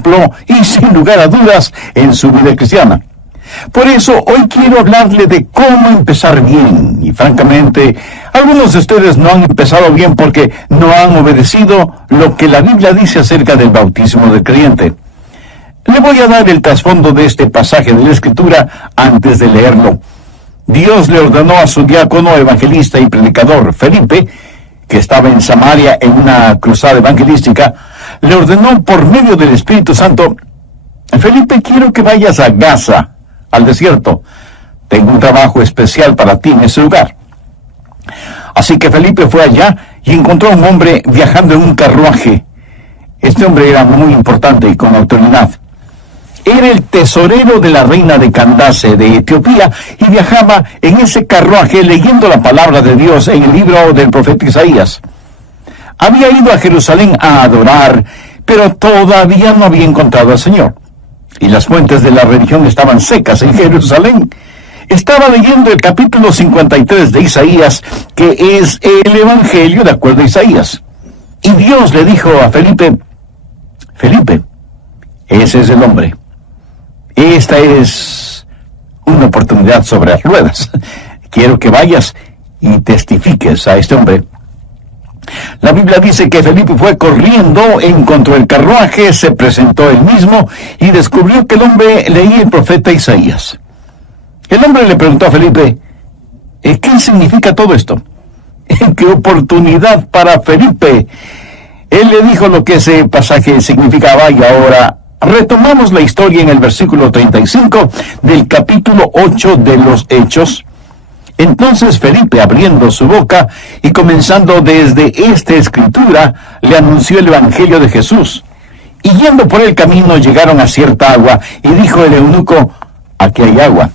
ejemplo y sin lugar a dudas en su vida cristiana. Por eso hoy quiero hablarle de cómo empezar bien. Y francamente, algunos de ustedes no han empezado bien porque no han obedecido lo que la Biblia dice acerca del bautismo del creyente. Le voy a dar el trasfondo de este pasaje de la Escritura antes de leerlo. Dios le ordenó a su diácono, evangelista y predicador, Felipe, que estaba en Samaria en una cruzada evangelística, le ordenó por medio del Espíritu Santo: Felipe, quiero que vayas a Gaza, al desierto. Tengo un trabajo especial para ti en ese lugar. Así que Felipe fue allá y encontró a un hombre viajando en un carruaje. Este hombre era muy importante y con autoridad. Era el tesorero de la reina de Candace de Etiopía y viajaba en ese carruaje leyendo la palabra de Dios en el libro del profeta Isaías. Había ido a Jerusalén a adorar, pero todavía no había encontrado al Señor. Y las fuentes de la religión estaban secas en Jerusalén. Estaba leyendo el capítulo 53 de Isaías, que es el Evangelio de acuerdo a Isaías. Y Dios le dijo a Felipe: Felipe, ese es el hombre. Esta es una oportunidad sobre las ruedas. Quiero que vayas y testifiques a este hombre. La Biblia dice que Felipe fue corriendo, encontró el carruaje, se presentó él mismo y descubrió que el hombre leía el profeta Isaías. El hombre le preguntó a Felipe: ¿qué significa todo esto? ¡Qué oportunidad para Felipe! Él le dijo lo que ese pasaje significaba y ahora retomamos la historia en el versículo 35 del capítulo 8 de los Hechos. Entonces Felipe, abriendo su boca y comenzando desde esta escritura, le anunció el Evangelio de Jesús. Y yendo por el camino llegaron a cierta agua, y dijo el eunuco: aquí hay agua.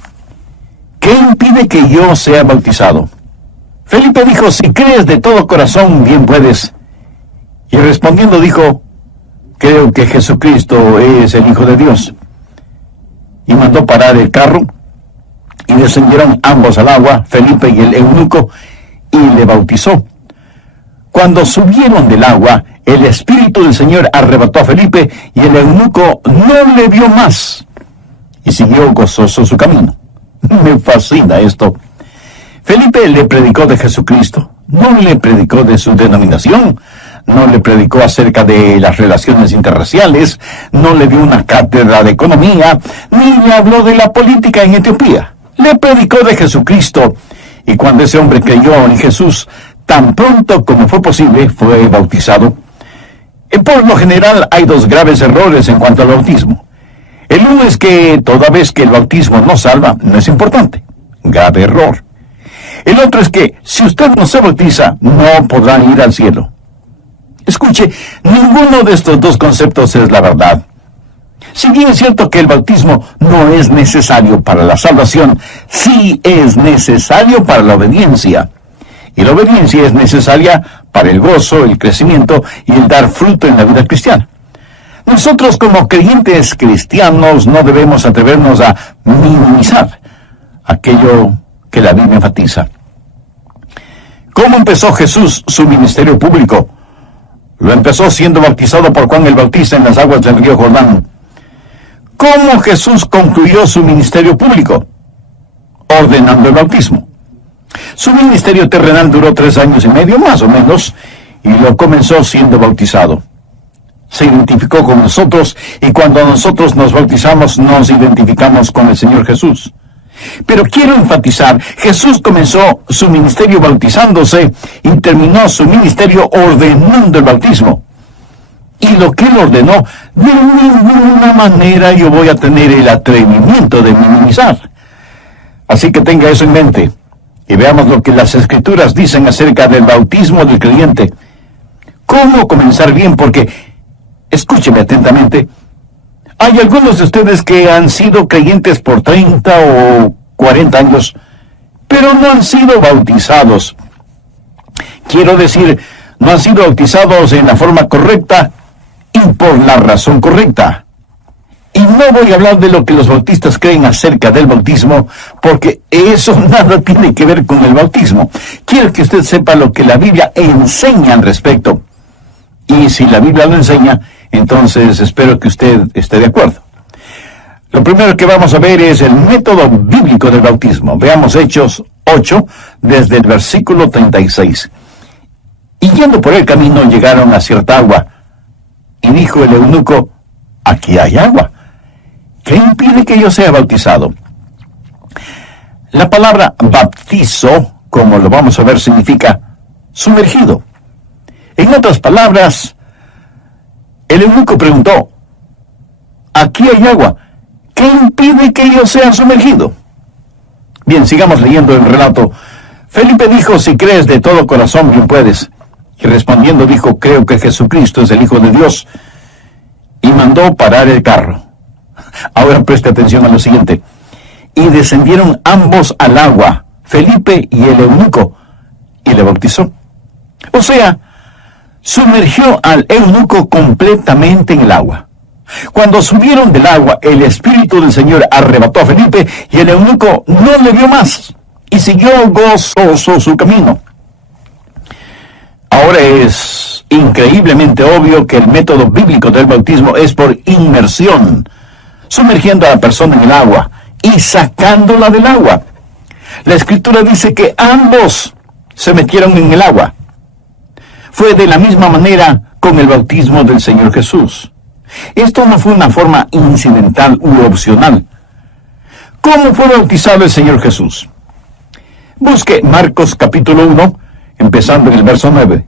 ¿Qué impide que yo sea bautizado? Felipe dijo: si crees de todo corazón, bien puedes. Y respondiendo dijo: creo que Jesucristo es el Hijo de Dios. Y mandó parar el carro, y descendieron ambos al agua, Felipe y el eunuco, y le bautizó. Cuando subieron del agua, el Espíritu del Señor arrebató a Felipe, y el eunuco no le vio más, y siguió gozoso su camino. Me fascina esto. Felipe le predicó de Jesucristo, no le predicó de su denominación, no le predicó acerca de las relaciones interraciales, no le dio una cátedra de economía, ni le habló de la política en Etiopía. Le predicó de Jesucristo, y cuando ese hombre creyó en Jesús, tan pronto como fue posible, fue bautizado. Por lo general hay dos graves errores en cuanto al bautismo. El uno es que toda vez que el bautismo no salva, no es importante. Grave error. El otro es que si usted no se bautiza, no podrá ir al cielo. Escuche, ninguno de estos dos conceptos es la verdad. Si bien es cierto que el bautismo no es necesario para la salvación, sí es necesario para la obediencia. Y la obediencia es necesaria para el gozo, el crecimiento y el dar fruto en la vida cristiana. Nosotros como creyentes cristianos no debemos atrevernos a minimizar aquello que la Biblia enfatiza. ¿Cómo empezó Jesús su ministerio público? Lo empezó siendo bautizado por Juan el Bautista en las aguas del río Jordán. ¿Cómo Jesús concluyó su ministerio público? Ordenando el bautismo. Su ministerio terrenal duró 3 años y medio, más o menos, y lo comenzó siendo bautizado. Se identificó con nosotros, y cuando nosotros nos bautizamos, nos identificamos con el Señor Jesús. Pero quiero enfatizar, Jesús comenzó su ministerio bautizándose y terminó su ministerio ordenando el bautismo. Y lo que él ordenó, de ninguna manera yo voy a tener el atrevimiento de minimizar. Así que tenga eso en mente, y veamos lo que las Escrituras dicen acerca del bautismo del creyente. ¿Cómo comenzar bien? Porque, escúcheme atentamente, hay algunos de ustedes que han sido creyentes por 30 o 40 años, pero no han sido bautizados. Quiero decir, no han sido bautizados en la forma correcta y por la razón correcta. Y no voy a hablar de lo que los bautistas creen acerca del bautismo, porque eso nada tiene que ver con el bautismo. Quiero que usted sepa lo que la Biblia enseña al respecto. Y si la Biblia lo enseña, Entonces espero que usted esté de acuerdo. Lo primero que vamos a ver es el método bíblico del bautismo. Veamos Hechos 8, desde el versículo 36. Y yendo por el camino llegaron a cierta agua, y dijo el eunuco: aquí hay agua, ¿qué impide que yo sea bautizado? La palabra bautizo, como lo vamos a ver, significa sumergido. En otras palabras, el eunuco preguntó: aquí hay agua, ¿qué impide que yo sea sumergido? Bien, sigamos leyendo el relato. Felipe dijo: si crees de todo corazón, bien puedes. Y respondiendo dijo: creo que Jesucristo es el Hijo de Dios. Y mandó parar el carro. Ahora preste atención a lo siguiente. Y descendieron ambos al agua, Felipe y el eunuco, y le bautizó. O sea, sumergió al eunuco completamente en el agua. Cuando subieron del agua, el Espíritu del Señor arrebató a Felipe, y el eunuco no le vio más, y siguió gozoso su camino. Ahora es increíblemente obvio que el método bíblico del bautismo es por inmersión, sumergiendo a la persona en el agua y sacándola del agua. La Escritura dice que ambos se metieron en el agua. Fue de la misma manera con el bautismo del Señor Jesús. Esto no fue una forma incidental u opcional. ¿Cómo fue bautizado el Señor Jesús? Busque Marcos capítulo 1, empezando en el verso 9.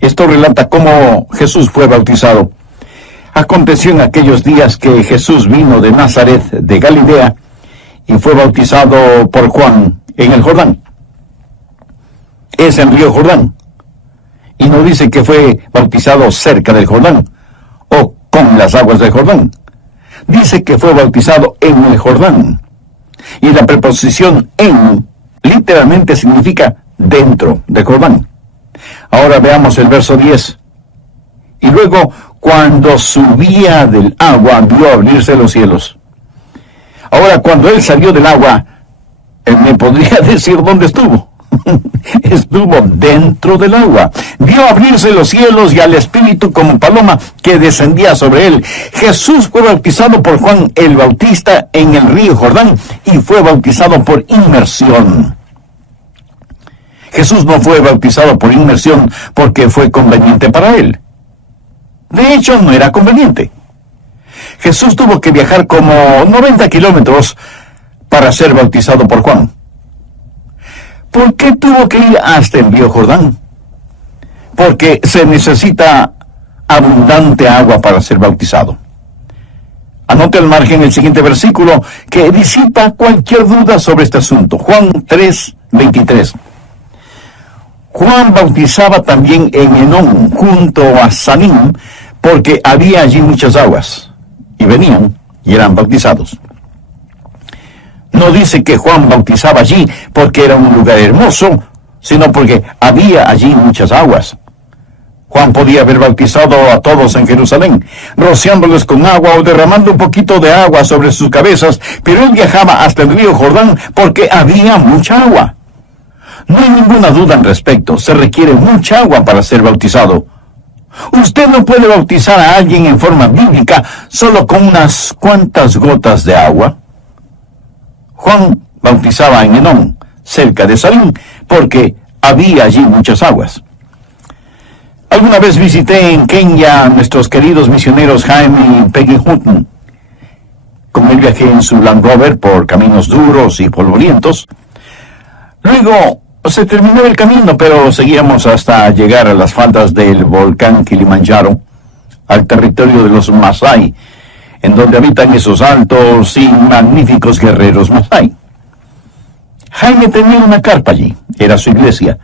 Esto relata cómo Jesús fue bautizado. Aconteció en aquellos días que Jesús vino de Nazaret, de Galilea, y fue bautizado por Juan en el Jordán. Es el río Jordán. Y no dice que fue bautizado cerca del Jordán, o con las aguas del Jordán. Dice que fue bautizado en el Jordán. Y la preposición en literalmente significa dentro del Jordán. Ahora veamos el verso 10. Y luego, cuando subía del agua, vio abrirse los cielos. Ahora, cuando él salió del agua, él me podría decir dónde estuvo. Estuvo dentro del agua. Vio abrirse los cielos y al Espíritu como paloma que descendía sobre él. Jesús fue bautizado por Juan el Bautista en el río Jordán y fue bautizado por inmersión. Jesús no fue bautizado por inmersión porque fue conveniente para él. De hecho, no era conveniente. Jesús tuvo que viajar como 90 kilómetros para ser bautizado por Juan. ¿Por qué tuvo que ir hasta el río Jordán? Porque se necesita abundante agua para ser bautizado. Anote al margen el siguiente versículo que disipa cualquier duda sobre este asunto. Juan 3:23. Juan bautizaba también en Enón, junto a Salim, porque había allí muchas aguas, y venían y eran bautizados. No dice que Juan bautizaba allí porque era un lugar hermoso, sino porque había allí muchas aguas. Juan podía haber bautizado a todos en Jerusalén, rociándoles con agua o derramando un poquito de agua sobre sus cabezas, pero él viajaba hasta el río Jordán porque había mucha agua. No hay ninguna duda al respecto, se requiere mucha agua para ser bautizado. Usted no puede bautizar a alguien en forma bíblica solo con unas cuantas gotas de agua. Juan bautizaba en Enón, cerca de Salim, porque había allí muchas aguas. Alguna vez visité en Kenia a nuestros queridos misioneros Jaime y Peggy Hutton. Con él viajé en su Land Rover por caminos duros y polvorientos. Luego se terminó el camino, pero seguíamos hasta llegar a las faldas del volcán Kilimanjaro, al territorio de los Masái, en donde habitan esos altos y magníficos guerreros Masái. Jaime tenía una carpa allí, era su iglesia,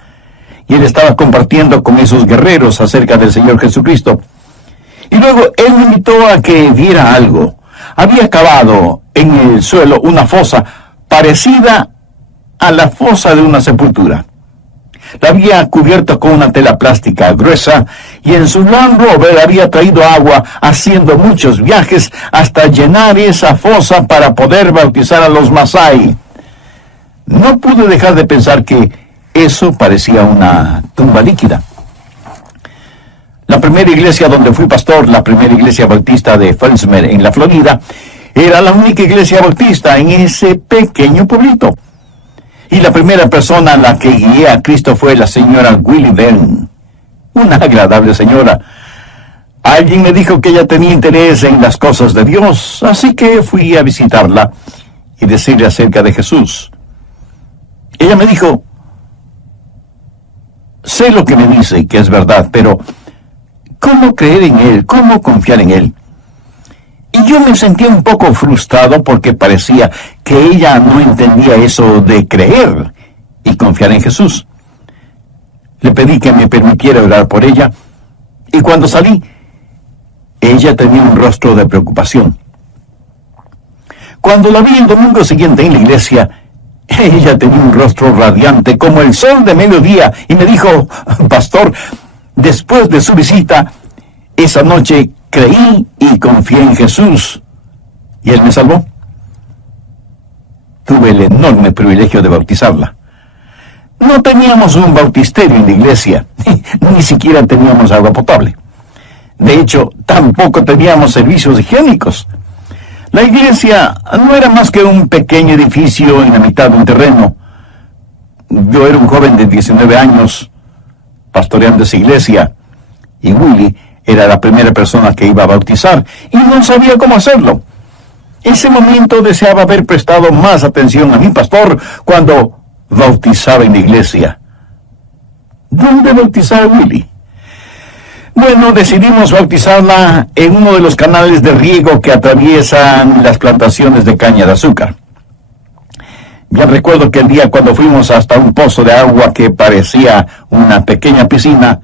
y él estaba compartiendo con esos guerreros acerca del Señor Jesucristo. Y luego él me invitó a que viera algo. Había cavado en el suelo una fosa parecida a la fosa de una sepultura. La había cubierto con una tela plástica gruesa y en su Land Rover había traído agua, haciendo muchos viajes hasta llenar esa fosa para poder bautizar a los Masái. No pude dejar de pensar que eso parecía una tumba líquida. La primera iglesia donde fui pastor, la primera iglesia bautista de Felsmer, en la Florida, era la única iglesia bautista en ese pequeño pueblito. Y la primera persona a la que guié a Cristo fue la señora Willie Byrne, una agradable señora. Alguien me dijo que ella tenía interés en las cosas de Dios, así que fui a visitarla y decirle acerca de Jesús. Ella me dijo: sé lo que me dice y que es verdad, pero ¿cómo creer en Él? ¿Cómo confiar en Él? Y yo me sentía un poco frustrado porque parecía que ella no entendía eso de creer y confiar en Jesús. Le pedí que me permitiera orar por ella, y cuando salí, ella tenía un rostro de preocupación. Cuando la vi el domingo siguiente en la iglesia, ella tenía un rostro radiante como el sol de mediodía y me dijo: pastor, después de su visita, esa noche creí y confié en Jesús, y Él me salvó. Tuve el enorme privilegio de bautizarla. No teníamos un bautisterio en la iglesia, ni siquiera teníamos agua potable. De hecho, tampoco teníamos servicios higiénicos. La iglesia no era más que un pequeño edificio en la mitad de un terreno. Yo era un joven de 19 años, pastoreando esa iglesia, y Willie era la primera persona que iba a bautizar, y no sabía cómo hacerlo. Ese momento deseaba haber prestado más atención a mi pastor cuando bautizaba en la iglesia. ¿Dónde bautizar a Willie? Bueno, decidimos bautizarla en uno de los canales de riego que atraviesan las plantaciones de caña de azúcar. Ya recuerdo que el día cuando fuimos hasta un pozo de agua que parecía una pequeña piscina,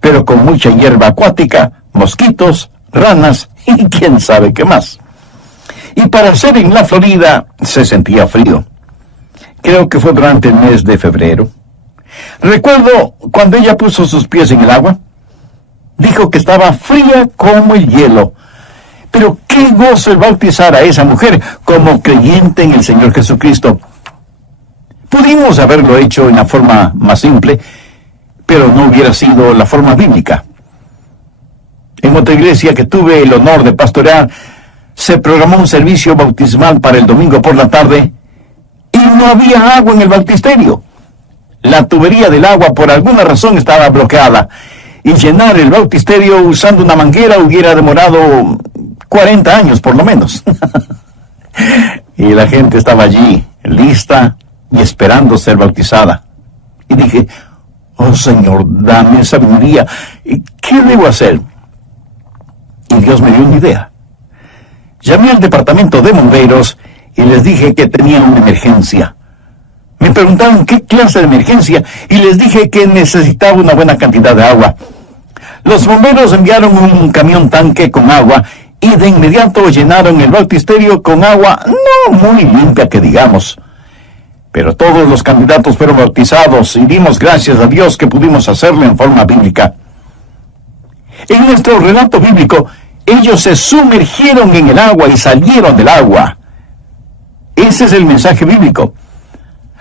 pero con mucha hierba acuática, mosquitos, ranas y quién sabe qué más. Y para ser en la Florida se sentía frío. Creo que fue durante el mes de febrero. Recuerdo cuando ella puso sus pies en el agua. Dijo que estaba fría como el hielo. Pero qué gozo el bautizar a esa mujer como creyente en el Señor Jesucristo. Pudimos haberlo hecho en la forma más simple, pero no hubiera sido la forma bíblica. En otra iglesia que tuve el honor de pastorear, se programó un servicio bautismal para el domingo por la tarde y no había agua en el bautisterio. La tubería del agua por alguna razón estaba bloqueada y llenar el bautisterio usando una manguera hubiera demorado 40 años por lo menos. Y la gente estaba allí, lista y esperando ser bautizada. Y dije: oh Señor, dame sabiduría. ¿Qué debo hacer? Y Dios me dio una idea. Llamé al departamento de bomberos y les dije que tenía una emergencia. Me preguntaron qué clase de emergencia y les dije que necesitaba una buena cantidad de agua. Los bomberos enviaron un camión tanque con agua y de inmediato llenaron el bautisterio con agua no muy limpia que digamos. Pero todos los candidatos fueron bautizados y dimos gracias a Dios que pudimos hacerlo en forma bíblica. En nuestro relato bíblico, ellos se sumergieron en el agua y salieron del agua. Ese es el mensaje bíblico.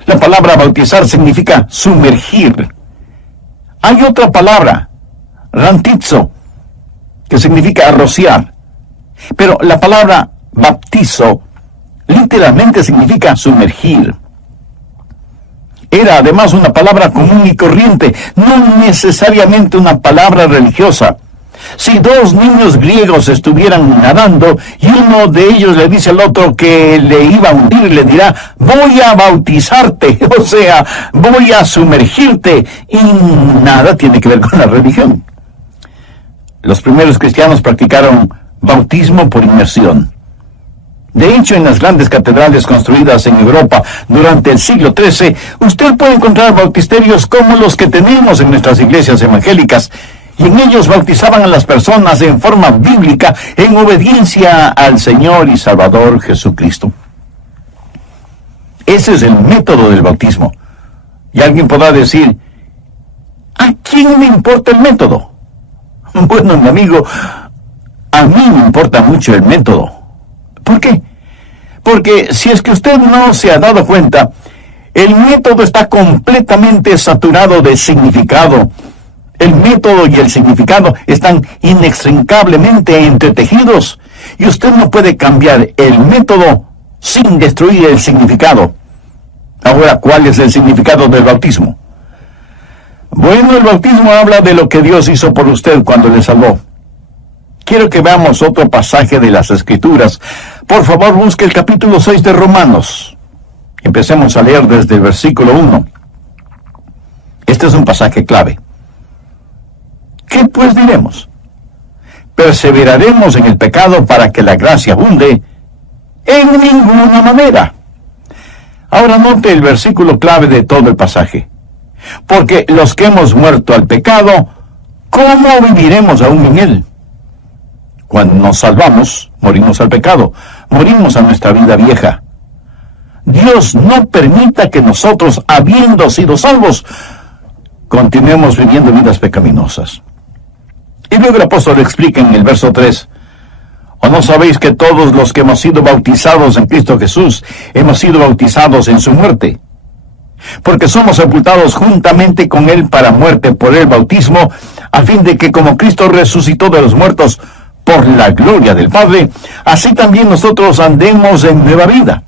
La palabra bautizar significa sumergir. Hay otra palabra, rantizo, que significa rociar. Pero la palabra baptizo literalmente significa sumergir. Era además una palabra común y corriente, no necesariamente una palabra religiosa. Si dos niños griegos estuvieran nadando y uno de ellos le dice al otro que le iba a hundir, le dirá: voy a bautizarte, o sea, voy a sumergirte, y nada tiene que ver con la religión. Los primeros cristianos practicaron bautismo por inmersión. De hecho, en las grandes catedrales construidas en Europa durante el siglo XIII, usted puede encontrar bautisterios como los que tenemos en nuestras iglesias evangélicas, y en ellos bautizaban a las personas en forma bíblica, en obediencia al Señor y Salvador Jesucristo. Ese es el método del bautismo. Y alguien podrá decir: ¿a quién le importa el método? Bueno, mi amigo, a mí me importa mucho el método. ¿Por qué? Porque si es que usted no se ha dado cuenta, el método está completamente saturado de significado. El método y el significado están inextricablemente entretejidos, y usted no puede cambiar el método sin destruir el significado. Ahora, ¿cuál es el significado del bautismo? Bueno, el bautismo habla de lo que Dios hizo por usted cuando le salvó. Quiero que veamos otro pasaje de las Escrituras. Por favor, busque el capítulo 6 de Romanos. Empecemos a leer desde el versículo 1. Este es un pasaje clave. ¿Qué pues diremos? ¿Perseveraremos en el pecado para que la gracia abunde? En ninguna manera. Ahora note el versículo clave de todo el pasaje. Porque los que hemos muerto al pecado, ¿cómo viviremos aún en él? Cuando nos salvamos, morimos al pecado, morimos a nuestra vida vieja. Dios no permita que nosotros, habiendo sido salvos, continuemos viviendo vidas pecaminosas. Y luego el apóstol explica en el verso 3, ¿o no sabéis que todos los que hemos sido bautizados en Cristo Jesús, hemos sido bautizados en su muerte? Porque somos sepultados juntamente con Él para muerte por el bautismo, a fin de que como Cristo resucitó de los muertos por la gloria del Padre, así también nosotros andemos en nueva vida.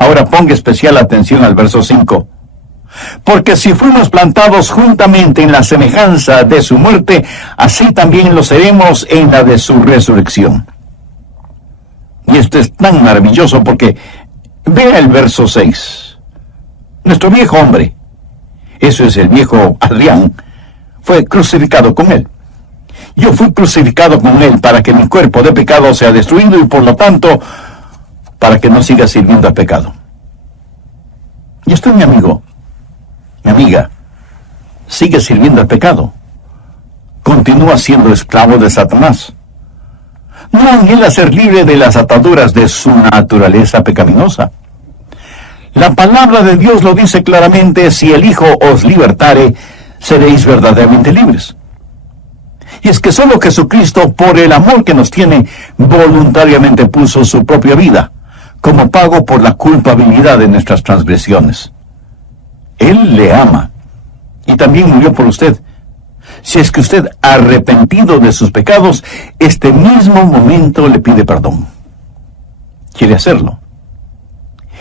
Ahora ponga especial atención al verso 5. Porque si fuimos plantados juntamente en la semejanza de su muerte, así también lo seremos en la de su resurrección. Y esto es tan maravilloso porque vea el verso 6. Nuestro viejo hombre, eso es el viejo Adrián, fue crucificado con él. Yo fui crucificado con él para que mi cuerpo de pecado sea destruido y por lo tanto, para que no siga sirviendo al pecado. Y usted, mi amigo, mi amiga, sigue sirviendo al pecado. Continúa siendo esclavo de Satanás. No anhela ser libre de las ataduras de su naturaleza pecaminosa. La palabra de Dios lo dice claramente: si el Hijo os libertare, seréis verdaderamente libres. Y es que solo Jesucristo, por el amor que nos tiene, voluntariamente puso su propia vida como pago por la culpabilidad de nuestras transgresiones. Él le ama y también murió por usted. Si es que usted, arrepentido de sus pecados, este mismo momento le pide perdón. ¿Quiere hacerlo?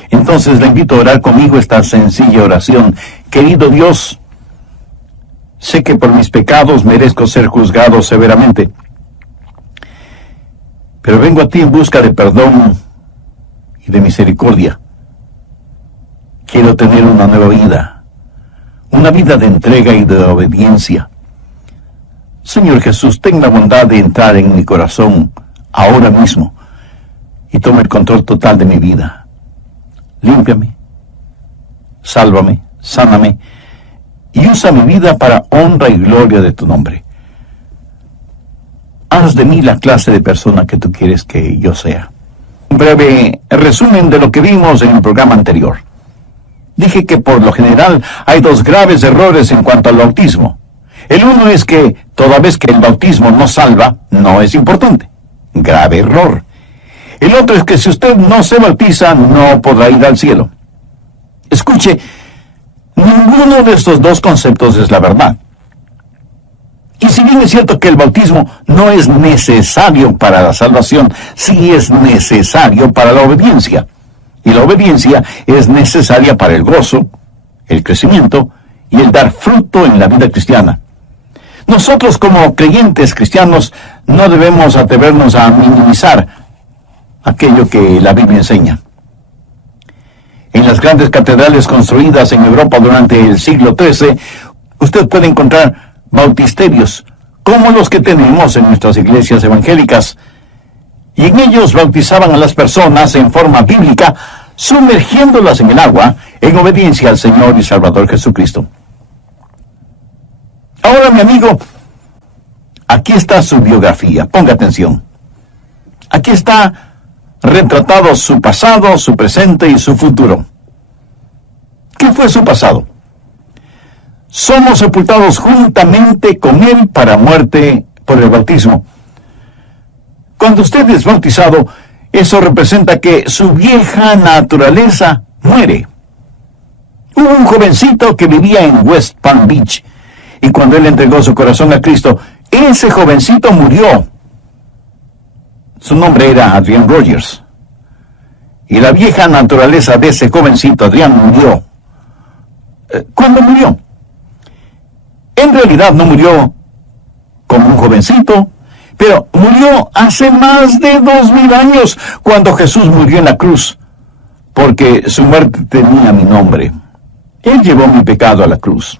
Entonces le invito a orar conmigo esta sencilla oración. Querido Dios, sé que por mis pecados merezco ser juzgado severamente, pero vengo a ti en busca de perdón y de misericordia. Quiero tener una nueva vida, una vida de entrega y de obediencia. Señor Jesús, ten la bondad de entrar en mi corazón ahora mismo y toma el control total de mi vida. Límpiame, sálvame, sáname y usa mi vida para honra y gloria de tu nombre. Haz de mí la clase de persona que tú quieres que yo sea. Un breve resumen de lo que vimos en el programa anterior. Dije que por lo general hay dos graves errores en cuanto al bautismo. El uno es que toda vez que el bautismo no salva, no es importante. Grave error. El otro es que si usted no se bautiza, no podrá ir al cielo. Escuche, ninguno de estos dos conceptos es la verdad. Y si bien es cierto que el bautismo no es necesario para la salvación, sí es necesario para la obediencia. Y la obediencia es necesaria para el gozo, el crecimiento y el dar fruto en la vida cristiana. Nosotros como creyentes cristianos no debemos atrevernos a minimizar aquello que la Biblia enseña. En las grandes catedrales construidas en Europa durante el siglo XIII, usted puede encontrar bautisterios como los que tenemos en nuestras iglesias evangélicas, y en ellos bautizaban a las personas en forma bíblica, sumergiéndolas en el agua en obediencia al Señor y Salvador Jesucristo. Ahora, mi amigo, aquí está su biografía. Ponga atención. Aquí está retratado su pasado, su presente y su futuro. ¿Qué fue su pasado? Somos sepultados juntamente con Él para muerte por el bautismo. Cuando usted es bautizado, eso representa que su vieja naturaleza muere. Hubo un jovencito que vivía en West Palm Beach Y cuando él entregó su corazón a Cristo, ese jovencito murió. Su nombre era Adrian Rogers. Y la vieja naturaleza de ese jovencito, Adrian, murió. ¿Cuándo murió? En realidad no murió como un jovencito, pero murió hace más de 2000 años, cuando Jesús murió en la cruz, porque su muerte tenía mi nombre. Él llevó mi pecado a la cruz.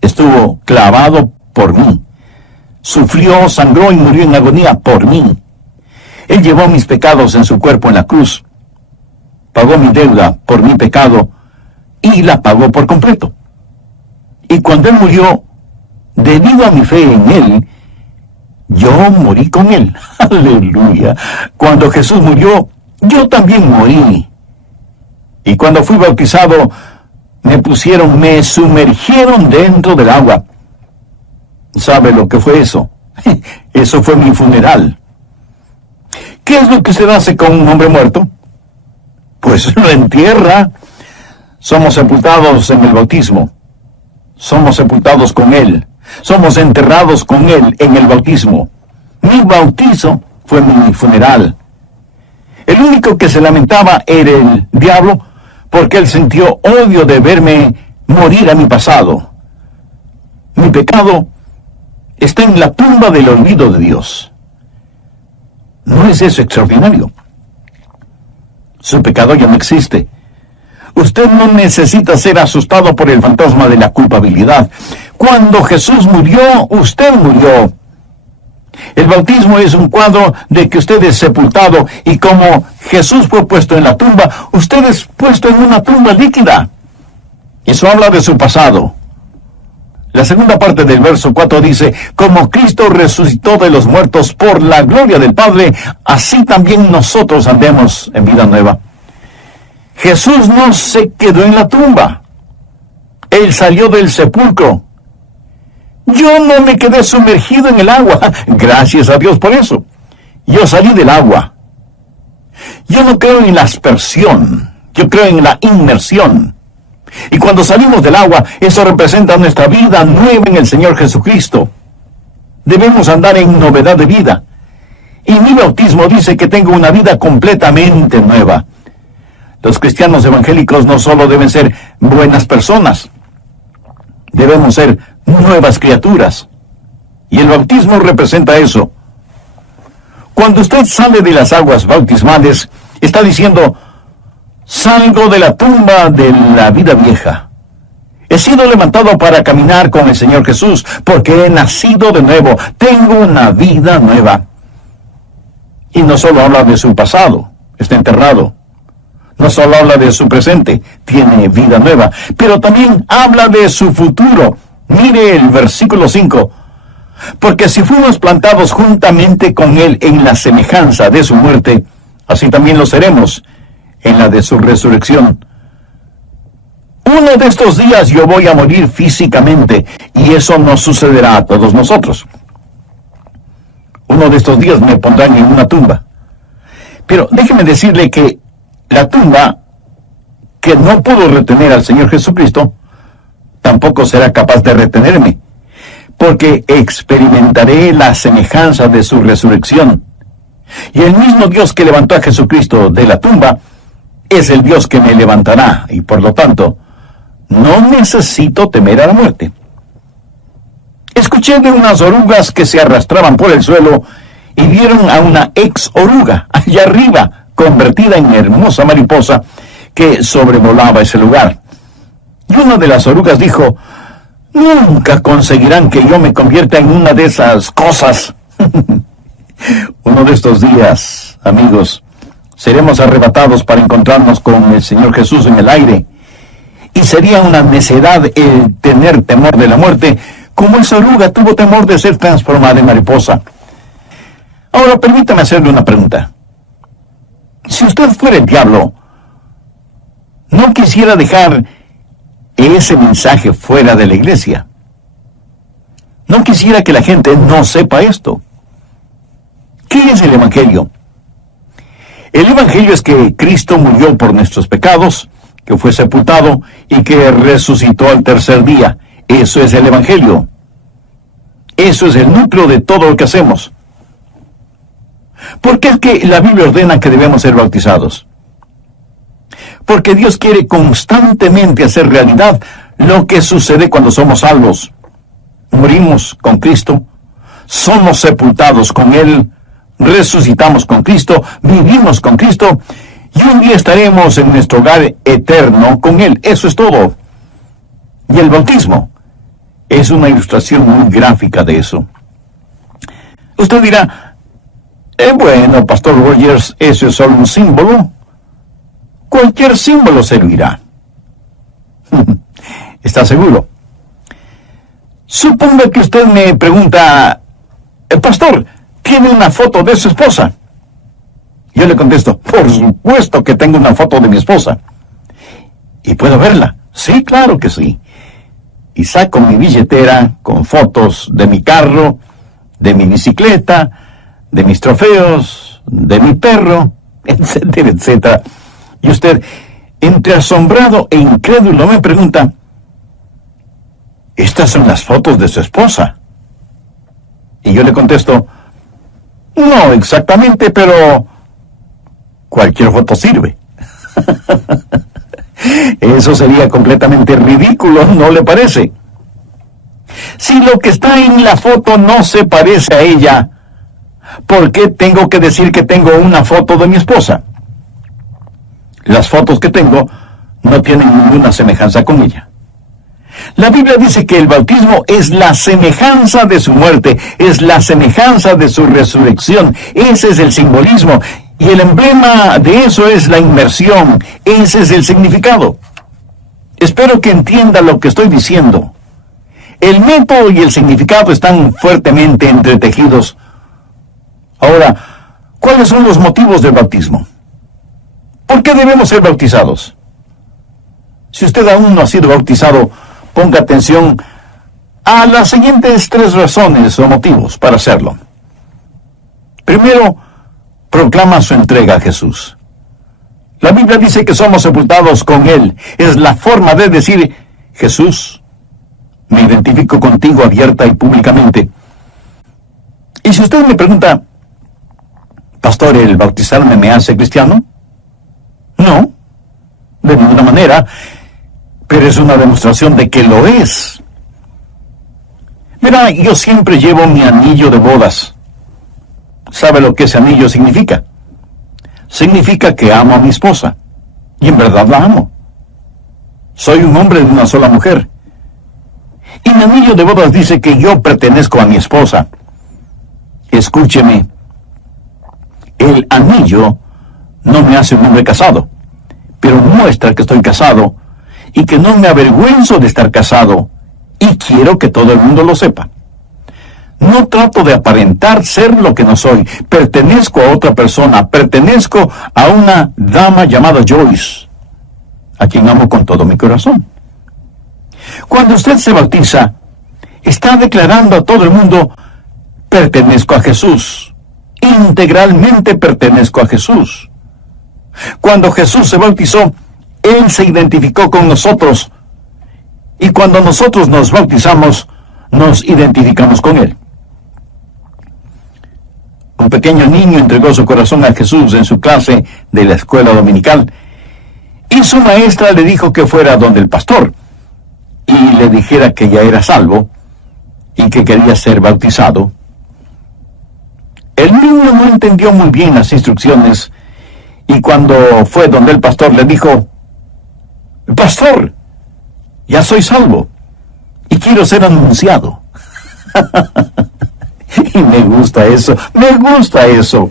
Estuvo clavado por mí. Sufrió, sangró y murió en agonía por mí. Él llevó mis pecados en su cuerpo en la cruz. Pagó mi deuda por mi pecado y la pagó por completo. Y cuando él murió, debido a mi fe en él, yo morí con él. Aleluya. Cuando Jesús murió, yo también morí. Y cuando fui bautizado, me sumergieron dentro del agua. ¿Sabe lo que fue eso? Eso fue mi funeral. ¿Qué es lo que se hace con un hombre muerto? Pues lo entierra. Somos sepultados en el bautismo. Somos sepultados con él. Somos enterrados con él en el bautismo. Mi bautizo fue mi funeral. El único que se lamentaba era el diablo, porque él sintió odio de verme morir a mi pasado. Mi pecado está en la tumba del olvido de Dios. ¿No es eso extraordinario? Su pecado ya no existe. Usted no necesita ser asustado por el fantasma de la culpabilidad. Cuando Jesús murió, usted murió. El bautismo es un cuadro de que usted es sepultado, y como Jesús fue puesto en la tumba, usted es puesto en una tumba líquida. Eso habla de su pasado. La segunda parte del verso 4 dice: como Cristo resucitó de los muertos por la gloria del Padre, así también nosotros andemos en vida nueva. Jesús no se quedó en la tumba. Él salió del sepulcro. Yo no me quedé sumergido en el agua. Gracias a Dios por eso. Yo salí del agua. Yo no creo en la aspersión. Yo creo en la inmersión. Y cuando salimos del agua, eso representa nuestra vida nueva en el Señor Jesucristo. Debemos andar en novedad de vida. Y mi bautismo dice que tengo una vida completamente nueva. Los cristianos evangélicos no solo deben ser buenas personas, debemos ser nuevas criaturas. Y el bautismo representa eso. Cuando usted sale de las aguas bautismales, está diciendo: salgo de la tumba de la vida vieja. He sido levantado para caminar con el Señor Jesús, porque he nacido de nuevo. Tengo una vida nueva. Y no solo habla de su pasado, está enterrado. No solo habla de su presente, tiene vida nueva, pero también habla de su futuro. Mire el versículo 5. Porque si fuimos plantados juntamente con él en la semejanza de su muerte, así también lo seremos en la de su resurrección. Uno de estos días yo voy a morir físicamente, y eso no sucederá a todos nosotros. Uno de estos días me pondrán en una tumba. Pero déjeme decirle que la tumba, que no pudo retener al Señor Jesucristo, tampoco será capaz de retenerme, porque experimentaré la semejanza de su resurrección. Y el mismo Dios que levantó a Jesucristo de la tumba es el Dios que me levantará, y por lo tanto, no necesito temer a la muerte. Escuché de unas orugas que se arrastraban por el suelo y vieron a una ex oruga allá arriba, convertida en hermosa mariposa que sobrevolaba ese lugar. Y una de las orugas dijo: nunca conseguirán que yo me convierta en una de esas cosas. Uno de estos días, amigos, seremos arrebatados para encontrarnos con el Señor Jesús en el aire. Y sería una necedad el tener temor de la muerte, como esa oruga tuvo temor de ser transformada en mariposa. Ahora, permítame hacerle una pregunta. Si usted fuera el diablo, ¿no quisiera dejar ese mensaje fuera de la iglesia? ¿No quisiera que la gente no sepa esto? ¿Qué es el Evangelio? El Evangelio es que Cristo murió por nuestros pecados, que fue sepultado y que resucitó al tercer día. Eso es el Evangelio. Eso es el núcleo de todo lo que hacemos. ¿Por qué es que la Biblia ordena que debemos ser bautizados? Porque Dios quiere constantemente hacer realidad lo que sucede cuando somos salvos. Morimos con Cristo, somos sepultados con Él, resucitamos con Cristo, vivimos con Cristo, y un día estaremos en nuestro hogar eterno con Él. Eso es todo. Y el bautismo es una ilustración muy gráfica de eso. Usted dirá, bueno, Pastor Rogers, eso es solo un símbolo. Cualquier símbolo servirá. ¿Está seguro? Suponga que usted me pregunta, Pastor, ¿tiene una foto de su esposa? Yo le contesto, por supuesto que tengo una foto de mi esposa. ¿Y puedo verla? Sí, claro que sí. Y saco mi billetera con fotos de mi carro, de mi bicicleta, de mis trofeos, de mi perro, etcétera, etcétera. Y usted, entre asombrado e incrédulo, me pregunta, ¿estas son las fotos de su esposa? Y yo le contesto, no exactamente, pero cualquier foto sirve. Eso sería completamente ridículo, ¿no le parece? Si lo que está en la foto no se parece a ella, ¿por qué tengo que decir que tengo una foto de mi esposa? Las fotos que tengo no tienen ninguna semejanza con ella. La Biblia dice que el bautismo es la semejanza de su muerte, es la semejanza de su resurrección. Ese es el simbolismo. Y el emblema de eso es la inmersión. Ese es el significado. Espero que entienda lo que estoy diciendo. El método y el significado están fuertemente entretejidos. Ahora, ¿cuáles son los motivos del bautismo? ¿Por qué debemos ser bautizados? Si usted aún no ha sido bautizado, ponga atención a las siguientes 3 razones o motivos para hacerlo. Primero, proclama su entrega a Jesús. La Biblia dice que somos sepultados con Él. Es la forma de decir, Jesús, me identifico contigo abierta y públicamente. Y si usted me pregunta, Pastor, ¿el bautizarme me hace cristiano? No, de ninguna manera, pero es una demostración de que lo es. Mira, yo siempre llevo mi anillo de bodas. ¿Sabe lo que ese anillo significa? Significa que amo a mi esposa. Y en verdad la amo. Soy un hombre de una sola mujer. Y mi anillo de bodas dice que yo pertenezco a mi esposa. Escúcheme. El anillo no me hace un hombre casado, pero muestra que estoy casado y que no me avergüenzo de estar casado y quiero que todo el mundo lo sepa. No trato de aparentar ser lo que no soy. Pertenezco a otra persona. Pertenezco a una dama llamada Joyce, a quien amo con todo mi corazón. Cuando usted se bautiza, está declarando a todo el mundo, pertenezco a Jesús. Integralmente pertenezco a Jesús. Cuando Jesús se bautizó, Él se identificó con nosotros. Y cuando nosotros nos bautizamos, nos identificamos con Él. Un pequeño niño entregó su corazón a Jesús en su clase de la escuela dominical. Y su maestra le dijo que fuera donde el pastor y le dijera que ya era salvo y que quería ser bautizado. El niño no entendió muy bien las instrucciones y cuando fue donde el pastor le dijo, Pastor, ya soy salvo y quiero ser anunciado. Y me gusta eso.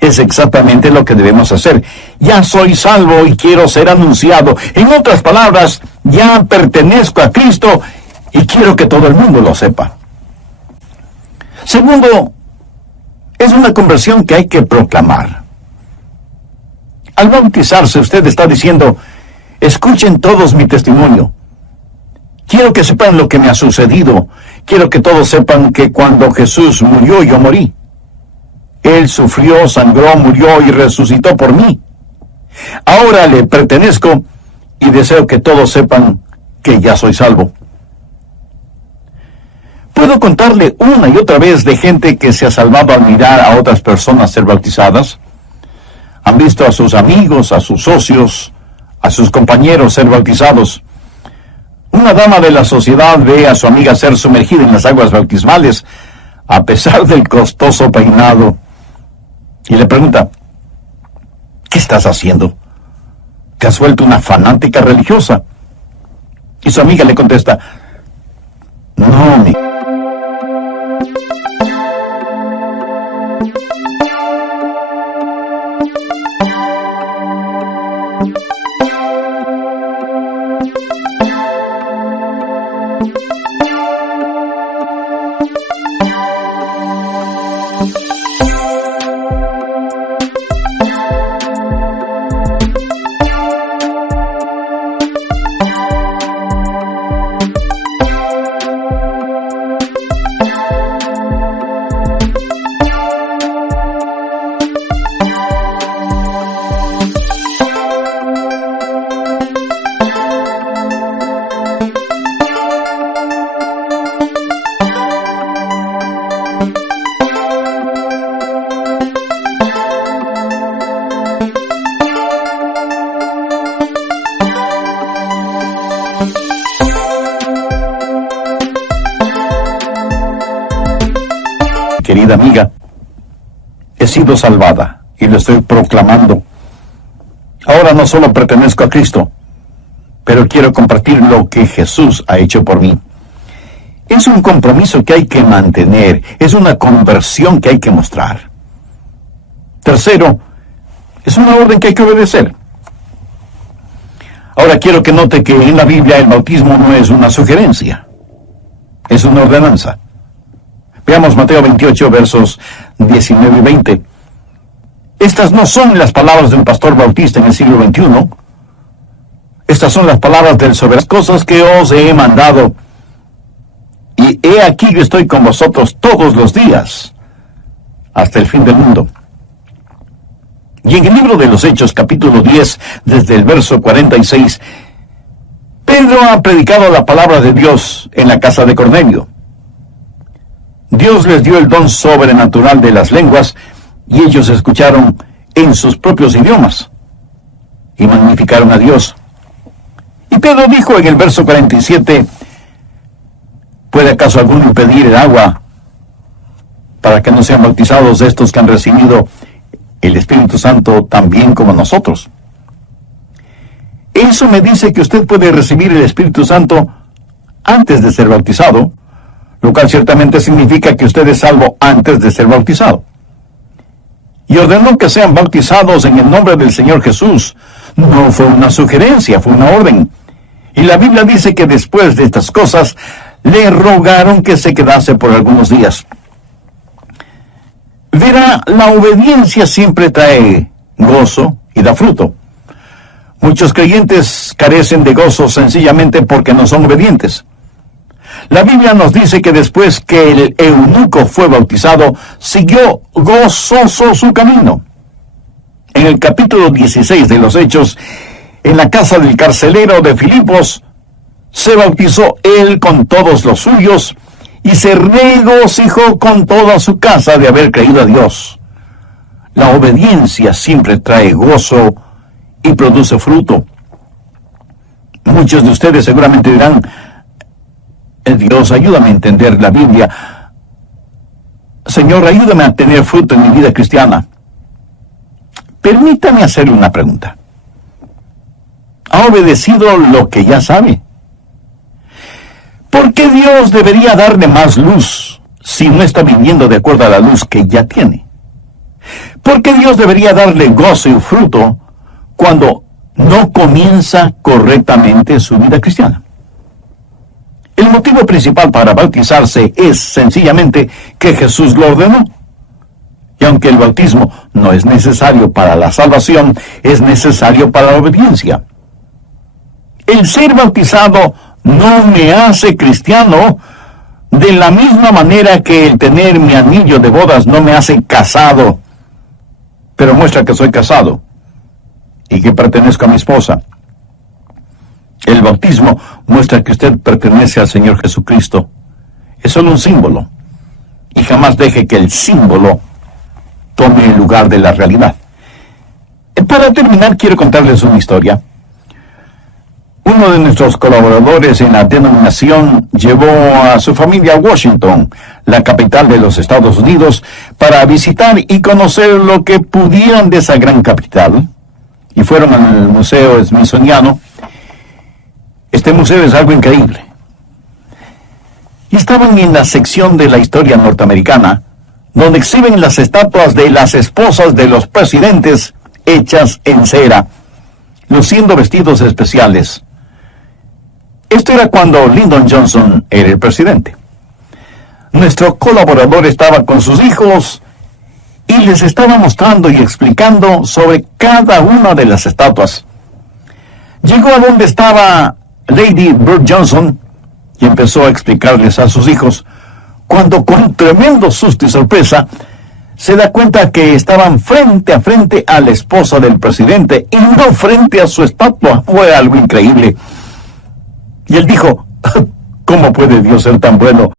Es exactamente lo que debemos hacer. Ya soy salvo y quiero ser anunciado. En otras palabras, ya pertenezco a Cristo y quiero que todo el mundo lo sepa. Segundo, es una conversión que hay que proclamar. Al bautizarse, usted está diciendo, escuchen todos mi testimonio. Quiero que sepan lo que me ha sucedido. Quiero que todos sepan que cuando Jesús murió, yo morí. Él sufrió, sangró, murió y resucitó por mí. Ahora le pertenezco y deseo que todos sepan que ya soy salvo. ¿Puedo contarle una y otra vez de gente que se ha salvado al mirar a otras personas ser bautizadas? Han visto a sus amigos, a sus socios, a sus compañeros ser bautizados. Una dama de la sociedad ve a su amiga ser sumergida en las aguas bautismales, a pesar del costoso peinado, y le pregunta: ¿qué estás haciendo? ¿Te has vuelto una fanática religiosa? Y su amiga le contesta: no, mi... Querida amiga, he sido salvada y lo estoy proclamando. Ahora no solo pertenezco a Cristo, pero quiero compartir lo que Jesús ha hecho por mí. Es un compromiso que hay que mantener, es una conversión que hay que mostrar. Tercero, es una orden que hay que obedecer. Ahora quiero que note que en la Biblia el bautismo no es una sugerencia, es una ordenanza. Veamos Mateo 28, versos 19 y 20. Estas no son las palabras de un pastor bautista en el siglo XXI. Estas son las palabras del soberano. Las cosas que os he mandado, y he aquí yo estoy con vosotros todos los días, hasta el fin del mundo. Y en el libro de los Hechos, capítulo 10, desde el verso 46, Pedro ha predicado la palabra de Dios en la casa de Cornelio. Dios les dio el don sobrenatural de las lenguas, y ellos escucharon en sus propios idiomas, y magnificaron a Dios. Y Pedro dijo en el verso 47, ¿puede acaso alguno impedir el agua para que no sean bautizados estos que han recibido el Espíritu Santo tan bien como nosotros? Eso me dice que usted puede recibir el Espíritu Santo antes de ser bautizado, lo cual ciertamente significa que usted es salvo antes de ser bautizado. Y ordenó que sean bautizados en el nombre del Señor Jesús. No fue una sugerencia, fue una orden. Y la Biblia dice que después de estas cosas, le rogaron que se quedase por algunos días. Verá, la obediencia siempre trae gozo y da fruto. Muchos creyentes carecen de gozo sencillamente porque no son obedientes. La Biblia nos dice que después que el eunuco fue bautizado, siguió gozoso su camino. En el capítulo 16 de los Hechos, en la casa del carcelero de Filipos, se bautizó él con todos los suyos, y se regocijó con toda su casa de haber creído a Dios. La obediencia siempre trae gozo y produce fruto. Muchos de ustedes seguramente dirán: Dios, ayúdame a entender la Biblia. Señor, ayúdame a tener fruto en mi vida cristiana. Permítame hacerle una pregunta. ¿Ha obedecido lo que ya sabe? ¿Por qué Dios debería darle más luz si no está viviendo de acuerdo a la luz que ya tiene? ¿Por qué Dios debería darle gozo y fruto cuando no comienza correctamente su vida cristiana? El motivo principal para bautizarse es sencillamente que Jesús lo ordenó. Y aunque el bautismo no es necesario para la salvación, es necesario para la obediencia. El ser bautizado no me hace cristiano de la misma manera que el tener mi anillo de bodas no me hace casado, pero muestra que soy casado y que pertenezco a mi esposa. El bautismo muestra que usted pertenece al Señor Jesucristo. es solo un símbolo. Y jamás deje que el símbolo tome el lugar de la realidad. Para terminar, quiero contarles una historia. Uno de nuestros colaboradores en la denominación llevó a su familia a Washington, la capital de los Estados Unidos, para visitar y conocer lo que pudieran de esa gran capital. Y fueron al Museo Smithsoniano. Este museo es algo increíble. Y estaban en la sección de la historia norteamericana, donde exhiben las estatuas de las esposas de los presidentes hechas en cera, luciendo vestidos especiales. Esto era cuando Lyndon Johnson era el presidente. Nuestro colaborador estaba con sus hijos y les estaba mostrando y explicando sobre cada una de las estatuas. Llegó a donde estaba Lady Bird Johnson y empezó a explicarles a sus hijos, cuando con tremendo susto y sorpresa se da cuenta que estaban frente a frente a la esposa del presidente y no frente a su estatua. Fue algo increíble. Y él dijo, ¿cómo puede Dios ser tan bueno?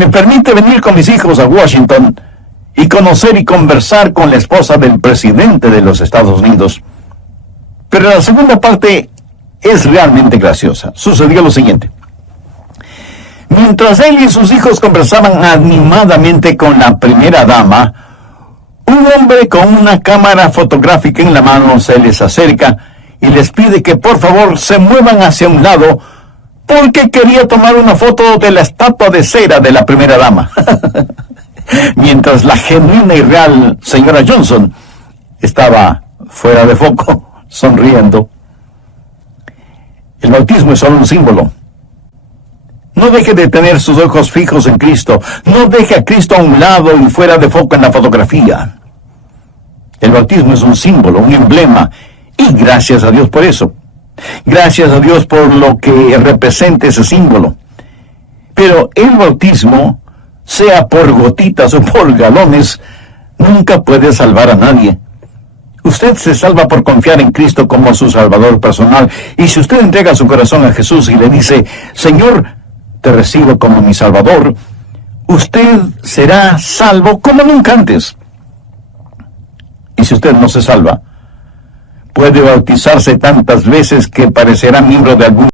Me permite venir con mis hijos a Washington y conocer y conversar con la esposa del presidente de los Estados Unidos. Pero la segunda parte es realmente graciosa. Sucedió lo siguiente. Mientras él y sus hijos conversaban animadamente con la primera dama, un hombre con una cámara fotográfica en la mano se les acerca y les pide que por favor se muevan hacia un lado porque quería tomar una foto de la estatua de cera de la primera dama. Mientras la genuina y real señora Johnson estaba fuera de foco, sonriendo. El bautismo es solo un símbolo. No deje de tener sus ojos fijos en Cristo. No deje a Cristo a un lado y fuera de foco en la fotografía. El bautismo es un símbolo, un emblema, y gracias a Dios por eso. Gracias a Dios por lo que representa ese símbolo. Pero el bautismo, sea por gotitas o por galones, nunca puede salvar a nadie. Usted se salva por confiar en Cristo como su Salvador personal. Y si usted entrega su corazón a Jesús y le dice, Señor, te recibo como mi Salvador, usted será salvo como nunca antes. Y si usted no se salva, puede bautizarse tantas veces que parecerá miembro de algún